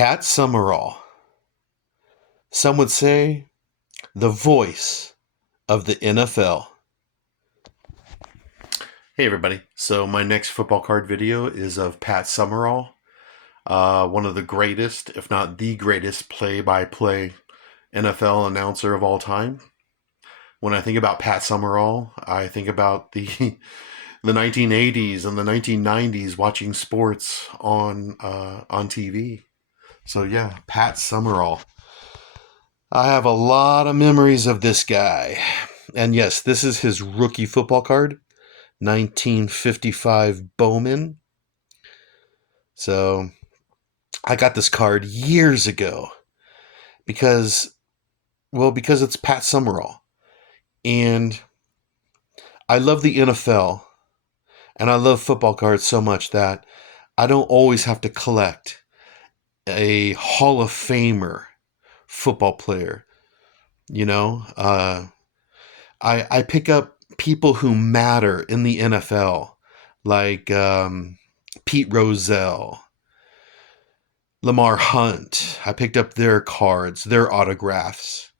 Pat Summerall. Some would say the voice of the NFL. Hey everybody. So my next football card video is of Pat Summerall, one of the greatest, if not the greatest, play-by-play NFL announcer of all time. When I think about Pat Summerall, I think about the the 1980s and the 1990s watching sports on TV. So yeah, Pat Summerall. I have a lot of memories of this guy. And yes, this is his rookie football card, 1955 Bowman. So I got this card years ago because it's Pat Summerall. And I love the NFL and I love football cards so much that I don't always have to collect a Hall of Famer football player. I pick up people who matter in the NFL, like Pete Rozelle, Lamar Hunt. I picked up their cards, their autographs.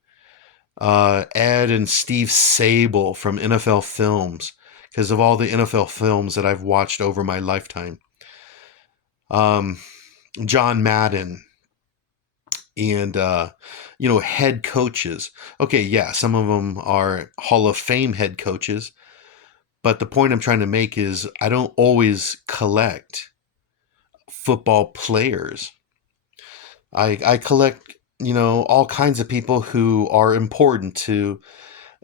Ed and Steve Sable from NFL Films, because of all the NFL films that I've watched over my lifetime. John Madden. And, head coaches. Okay, yeah, some of them are Hall of Fame head coaches. But the point I'm trying to make is I don't always collect football players. I collect, all kinds of people who are important to,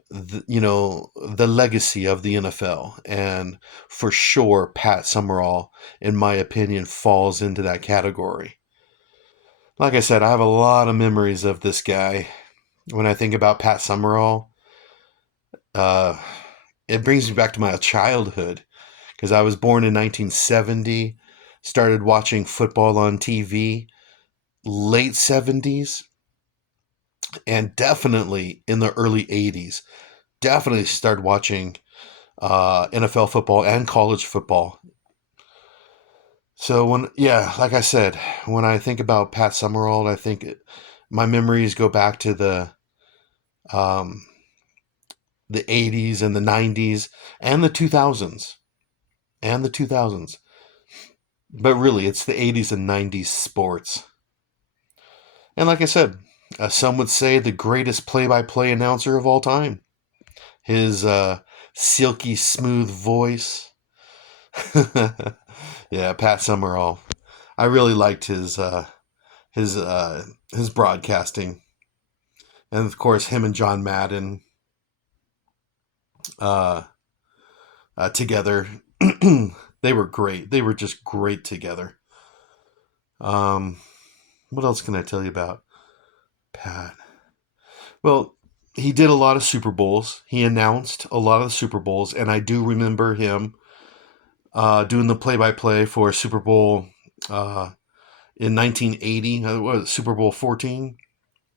the legacy of the NFL. And for sure, Pat Summerall, in my opinion, falls into that category. Like I said, I have a lot of memories of this guy. When I think about Pat Summerall, uh, it brings me back to my childhood because I was born in 1970, started watching football on TV late 70s, and definitely in the early 80s. Definitely started watching NFL football and college football. So like I said, when I think about Pat Summerall, I think my memories go back to um, the 80s and the 90s and the 2000s But really, it's the 80s and 90s sports. And like I said, some would say the greatest play-by-play announcer of all time. His silky smooth voice. Yeah, Pat Summerall. I really liked his broadcasting, and of course him and John Madden uh, together. They were great. They were just great together. What else can I tell you about Pat? Well, he did a lot of Super Bowls. He announced a lot of the Super Bowls, and I do remember him doing the play-by-play for Super Bowl in 1980. What was it, Super Bowl 14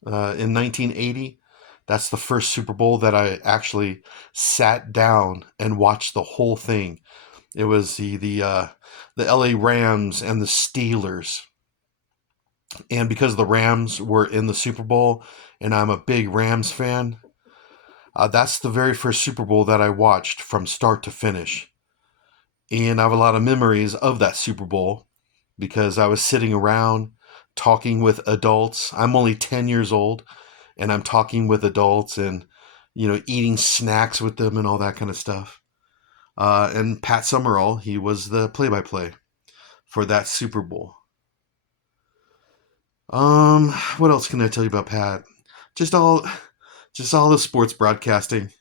in 1980. That's the first Super Bowl that I actually sat down and watched the whole thing. It was the LA Rams and the Steelers. And because the Rams were in the Super Bowl, and I'm a big Rams fan, that's the very first Super Bowl that I watched from start to finish. And I have a lot of memories of that Super Bowl because I was sitting around talking with adults. I'm only 10 years old, and I'm talking with adults and, eating snacks with them and all that kind of stuff. And Pat Summerall, he was the play-by-play for that Super Bowl. What else can I tell you about Pat? Just all the sports broadcasting,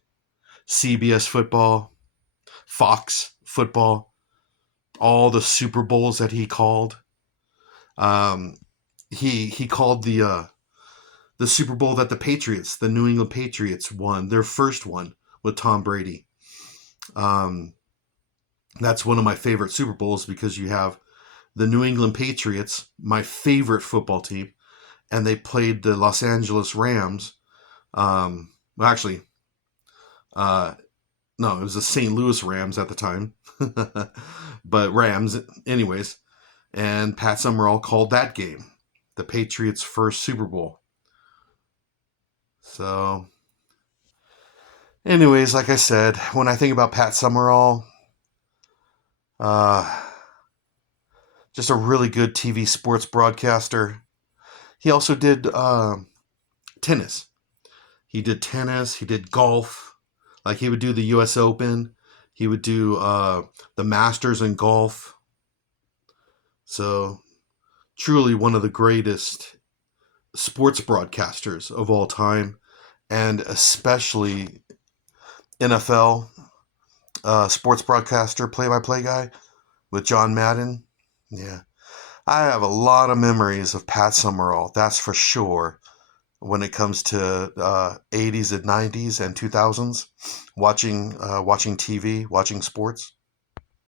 CBS football, Fox football, all the Super Bowls that he called. He called the Super Bowl that the New England Patriots won, their first one with Tom Brady. That's one of my favorite Super Bowls because you have the New England Patriots, my favorite football team, and they played the Los Angeles Rams. No, it was the St. Louis Rams at the time, but Rams anyways. And Pat Summerall called that game. the Patriots' first Super Bowl. So, anyways, like I said, when I think about Pat Summerall, uh, just a really good TV sports broadcaster. He also did tennis. He did tennis. He did golf. Like he would do the U.S. Open. He would do the Masters in golf. So truly one of the greatest sports broadcasters of all time, and especially NFL sports broadcaster, play-by-play guy with John Madden. Yeah, I have a lot of memories of Pat Summerall. That's for sure. When it comes to 80s and 90s and 2000s, watching TV, watching sports.